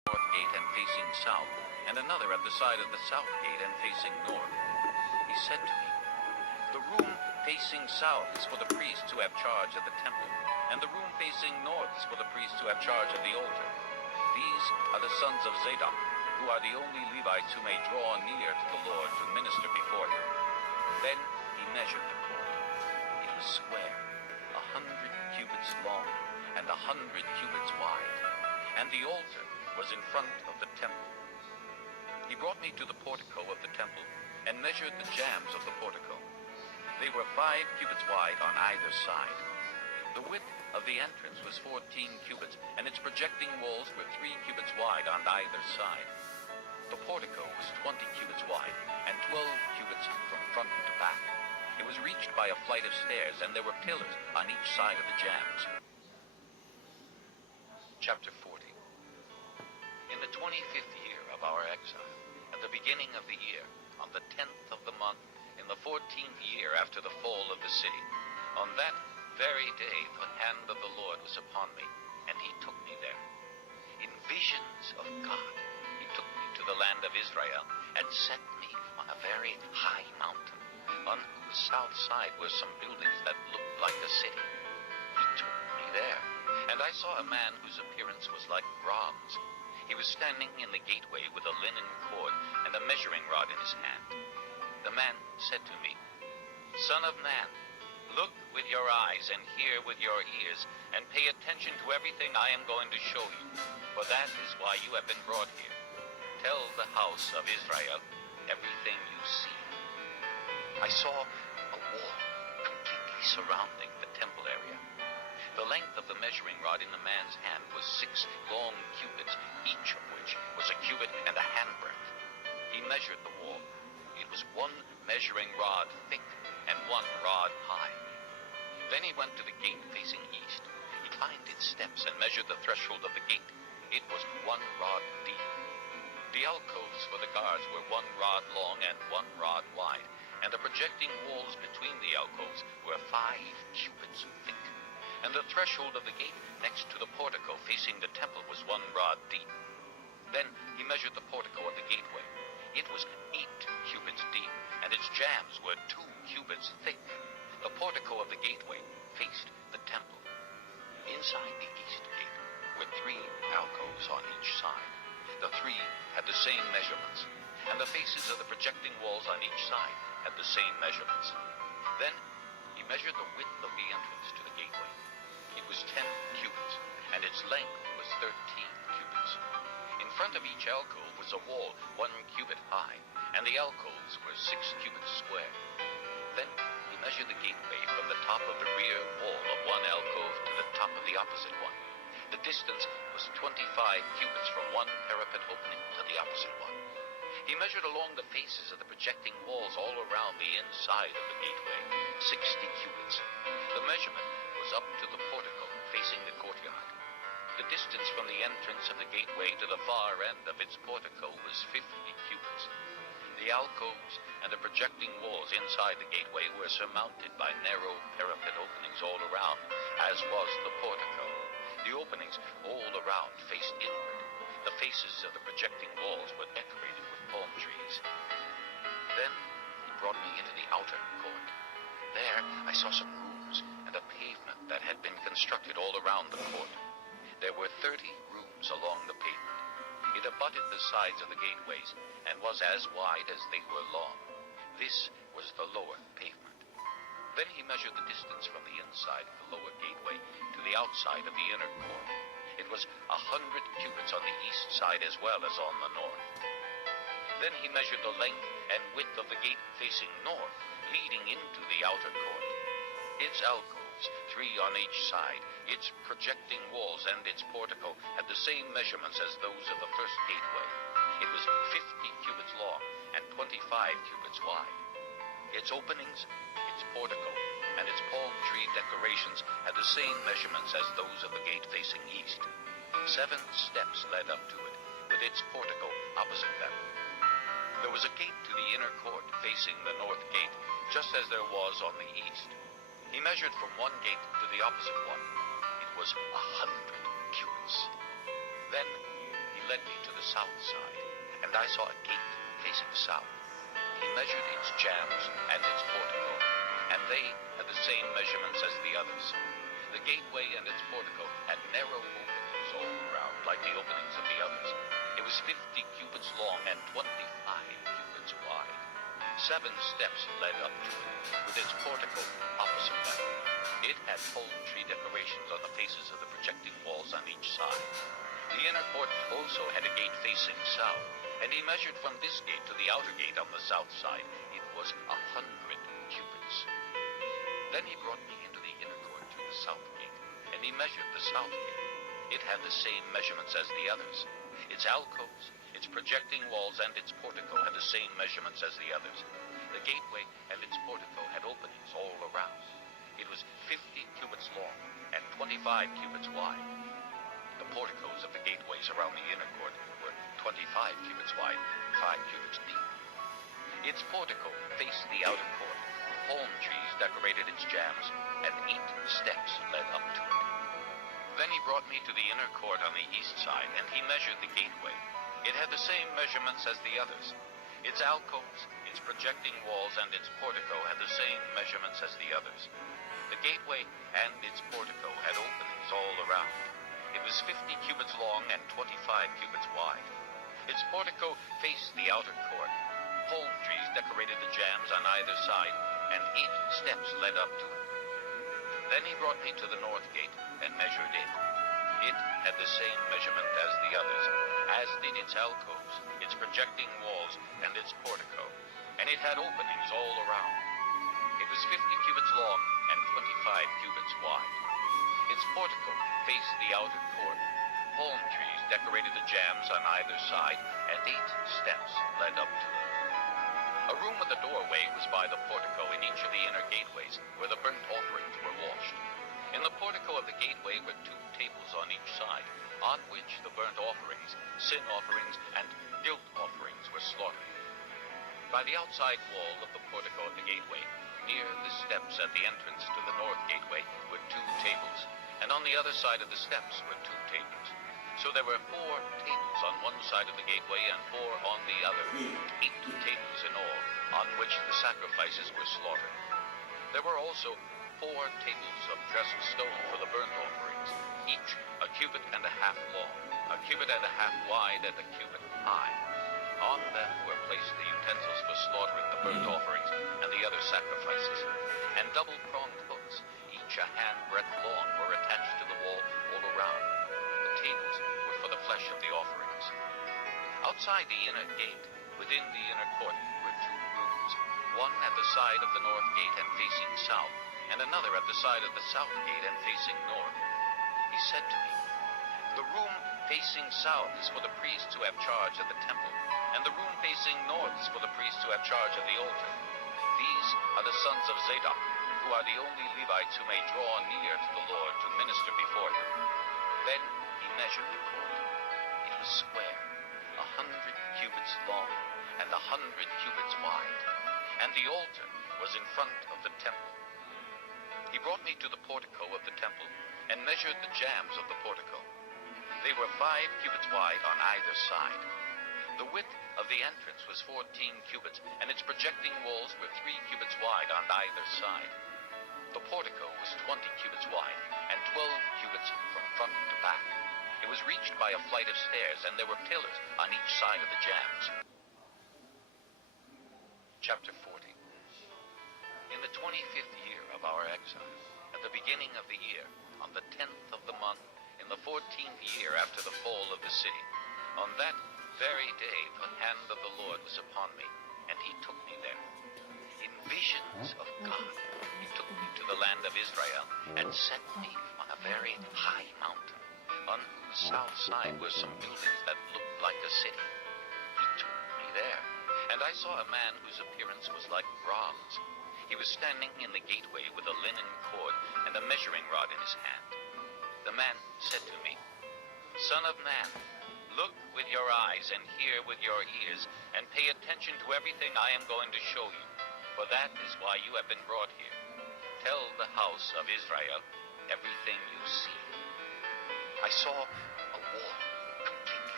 north gate and facing south, and another at the side of the south gate and facing north. He said to me, "The room facing south is for the priests who have charge of the temple, and the room facing north is for the priests who have charge of the altar. These are the sons of Zadok, who are the only Levites who may draw near to the Lord to minister before him." Then he measured the court. It was square, 100 cubits long, and 100 cubits wide, and the altar was in front of the temple. He brought me to the portico of the temple, and measured the jambs of the portico. They were 5 cubits wide on either side. The width of the entrance was 14 cubits, and its projecting walls were 3 cubits wide on either side. The portico was 20 cubits wide, and 12 cubits from front to back. It was reached by a flight of stairs, and there were pillars on each side of the jambs. Chapter 40. In the 25th year of our exile, at the beginning of the year, on the 10th of the month, in the 14th year after the fall of the city, on that very day the hand of the Lord was upon me, and he took me there. In visions of God, he took me to the land of Israel, and set me on a very high mountain, on whose south side were some buildings that looked like a city. He took me there, and I saw a man whose appearance was like bronze. He was standing in the gateway with a linen cord and a measuring rod in his hand. The man said to me, "Son of man, look with your eyes and hear with your ears, and pay attention to everything I am going to show you, for that is why you have been brought here. Tell the house of Israel everything you see." I saw a wall completely surrounding the temple area. The length of the measuring rod in the man's hand was 6 long cubits, each of which was a cubit and a handbreadth. He measured the wall. It was 1 measuring rod thick and 1 rod high. Then he went to the gate facing east. He climbed its steps and measured the threshold of the gate. It was 1 rod deep. The alcoves for the guards were 1 rod long and 1 rod wide, and the projecting walls between the alcoves were 5 cubits thick. And the threshold of the gate next to the portico facing the temple was 1 rod deep. Then he measured the portico of the gateway. It was 8 cubits deep, and its jambs were 2 cubits thick. The portico of the gateway faced the temple. Inside the east gate were 3 alcoves on each side. The 3 had the same measurements, and the faces of the projecting walls on each side had the same measurements. Then he measured the width of the entrance to the gateway. It was 10 cubits, and its length was 13 cubits. In front of each alcove was a wall 1 cubit high, and the alcoves were 6 cubits square. Then he measured the gateway from the top of the rear wall of 1 alcove to the top of the opposite one. The distance was 25 cubits from 1 parapet opening to the opposite one. He measured along the faces of the projecting walls all around the inside of the gateway, 60 cubits. The measurement was up to the portico facing the courtyard. The distance from the entrance of the gateway to the far end of its portico was 50 cubits. The alcoves and the projecting walls inside the gateway were surmounted by narrow parapet openings all around, as was the portico. The openings all around faced inward. The faces of the projecting walls were decorated with palm trees. Then he brought me into the outer court. There I saw some rooms and a pavement that had been constructed all around the court. There were 30 rooms along the pavement. It abutted the sides of the gateways and was as wide as they were long. This was the lower pavement. Then he measured the distance from the inside of the lower gateway to the outside of the inner court. It was 100 cubits on the east side as well as on the north. Then he measured the length and width of the gate facing north, leading into the outer court. Its alcoves, 3 on each side, its projecting walls and its portico had the same measurements as those of the first gateway. It was 50 cubits long and 25 cubits wide. Its openings, its portico, and its palm tree decorations had the same measurements as those of the gate facing east. 7 steps led up to it, with its portico opposite them. There was a gate to the inner court facing the north gate, just as there was on the east. He measured from one gate to the opposite one. It was 100 cubits. Then he he led me to the south side, and I saw a gate facing south. He measured its jambs and its portico, and they had the same measurements as the others. The gateway and its portico had narrow openings all around, like the openings of the others. It was 50 cubits long and 25 cubits wide. 7 steps led up to it, with its portico opposite them. It had palm tree decorations on the faces of the projecting walls on each side. The inner court also had a gate facing south, and he measured from this gate to the outer gate on the south side. It was 100 cubits. Then he brought me into the inner court through the south gate, and he measured the south gate. It had the same measurements as the others. Its alcoves, its projecting walls, and its portico had the same measurements as the others. The gateway and its portico had openings all around. It was 50 cubits long and 25 cubits wide. The porticos of the gateways around the inner court were 25 cubits wide, 5 cubits deep. Its portico faced the outer court. Palm trees decorated its jambs, and 8 steps led up to it. Then he brought me to the inner court on the east side, and he measured the gateway. It had the same measurements as the others. Its alcoves, its projecting walls, and its portico had the same measurements as the others. The gateway and its portico had openings all around. It was 50 cubits long and 25 cubits wide. Its portico faced the outer court. Palm trees decorated the jambs on either side, and 8 steps led up to it. Then he brought me to the north gate and measured it. It had the same measurement as the others, as did its alcoves, its projecting walls, and its portico, and it had openings all around. It was 50 cubits long and 25 cubits wide. Its portico faced the outer court. Palm trees decorated the jambs on either side, and 8 steps led up to it. A room with a doorway was by the portico in each of the inner gateways, where the burnt offerings were washed. In the portico of the gateway were 2 tables on each side, on which the burnt offerings, sin offerings, and guilt offerings were slaughtered. By the outside wall of the portico of the gateway, near the steps at the entrance to the north gateway, were 2 tables, and on the other side of the steps were 2 tables. So there were 4 tables on one side of the gateway and 4 on the other, 8 tables in all, on which the sacrifices were slaughtered. There were also 4 tables of dressed stone for the burnt offerings, each a cubit and a half long, a cubit and a half wide, and a cubit high. On them were placed the utensils for slaughtering the burnt offerings and the other sacrifices, and double-pronged hooks, each a handbreadth long, were attached to the wall all around. The tables were for the flesh of the offerings. Outside the inner gate, within the inner court, were 2 rooms, one at the side of the north gate and facing south, and another at the side of the south gate and facing north. He said to me, "The room facing south is for the priests who have charge of the temple, and the room facing north is for the priests who have charge of the altar. These are the sons of Zadok, who are the only Levites who may draw near to the Lord to minister before him." Then he measured the court. It was square, 100 cubits long, and 100 cubits wide, and the altar was in front of the temple. He brought me to the portico of the temple and measured the jambs of the portico. They were 5 cubits wide on either side. The width of the entrance was 14 cubits, and its projecting walls were 3 cubits wide on either side. The portico was 20 cubits wide and 12 cubits from front to back. It was reached by a flight of stairs, and there were pillars on each side of the jambs. Chapter 40. In the 25th year of our exile, at the beginning of the year, on the 10th of the month, in the 14th year after the fall of the city, on that very day the hand of the Lord was upon me, and he took me there. In visions of God, he took me to the land of Israel and set me on a very high mountain, on whose south side were some buildings that looked like a city. He took me there, and I saw a man whose appearance was like bronze. He was standing in the gateway with a linen cord and a measuring rod in his hand. The man said to me, "Son of man, look with your eyes and hear with your ears, and pay attention to everything I am going to show you, for that is why you have been brought here. Tell the house of Israel everything you see." I saw a wall completely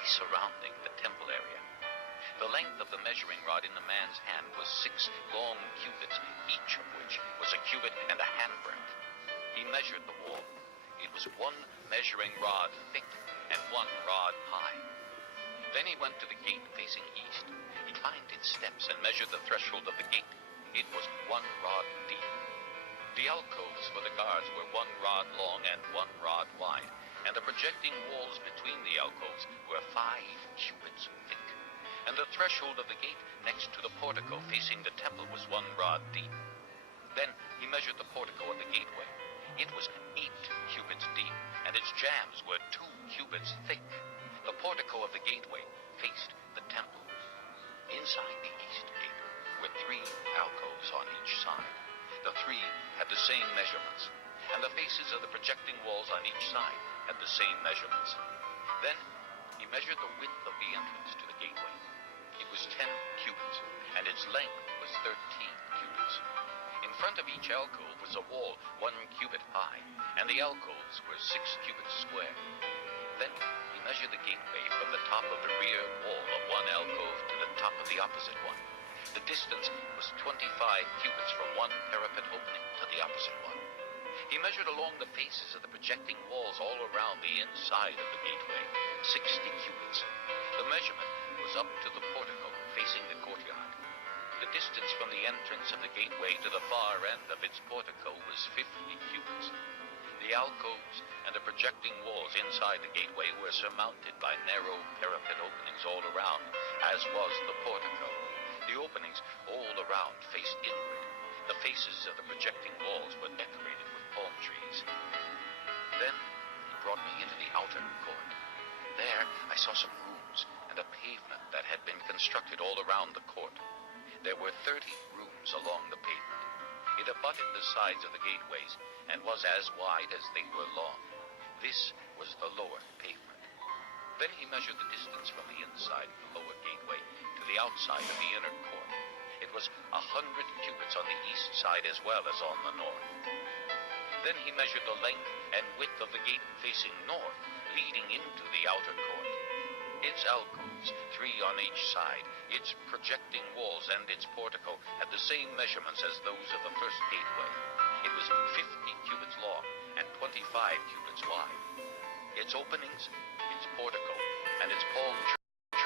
surrounding the temple area. The length of the measuring rod in the man's hand was 6 long cubits, each of which was a cubit and a handbreadth. He measured the wall. It was 1 measuring rod thick and 1 rod high. Then he went to the gate facing east. He climbed its steps and measured the threshold of the gate. It was 1 rod deep. The alcoves for the guards were 1 rod long and 1 rod wide, and the projecting walls between the alcoves were 5 cubits thick. And the threshold of the gate next to the portico facing the temple was 1 rod deep. Then he measured the portico of the gateway. It was 8 cubits deep, and its jambs were 2 cubits thick. The portico of the gateway faced the temple. Inside the east gate were 3 alcoves on each side. The 3 had the same measurements, and the faces of the projecting walls on each side had the same measurements. Then he measured the width of the entrance to the gateway. It was 10 cubits, and its length was 13 cubits. In front of each alcove was a wall 1 cubit high, and the alcoves were 6 cubits square. Then he measured the gateway from the top of the rear wall of 1 alcove to the top of the opposite one. The distance was 25 cubits from 1 parapet opening to the opposite one. He measured along the faces of the projecting walls all around the inside of the gateway, 60 cubits. The measurement was up to the portico facing the courtyard. The distance from the entrance of the gateway to the far end of its portico was 50 cubits. The alcoves and the projecting walls inside the gateway were surmounted by narrow parapet openings all around, as was the portico. The openings all around faced inward. The faces of the projecting walls were decorated with palm trees. Then he brought me into the outer court. There I saw some rooms and a pavement that had been constructed all around the court. There were 30 rooms along the pavement. It abutted the sides of the gateways and was as wide as they were long. This was the lower pavement. Then he measured the distance from the inside of the lower gateway to the outside of the inner court. It was 100 cubits on the east side as well as on the north. Then he measured the length and width of the gate facing north, leading into the outer court. Its alcoves, 3 on each side, its projecting walls and its portico had the same measurements as those of the first gateway. It was 50 cubits long and 25 cubits wide. Its openings, its portico, and its palm trees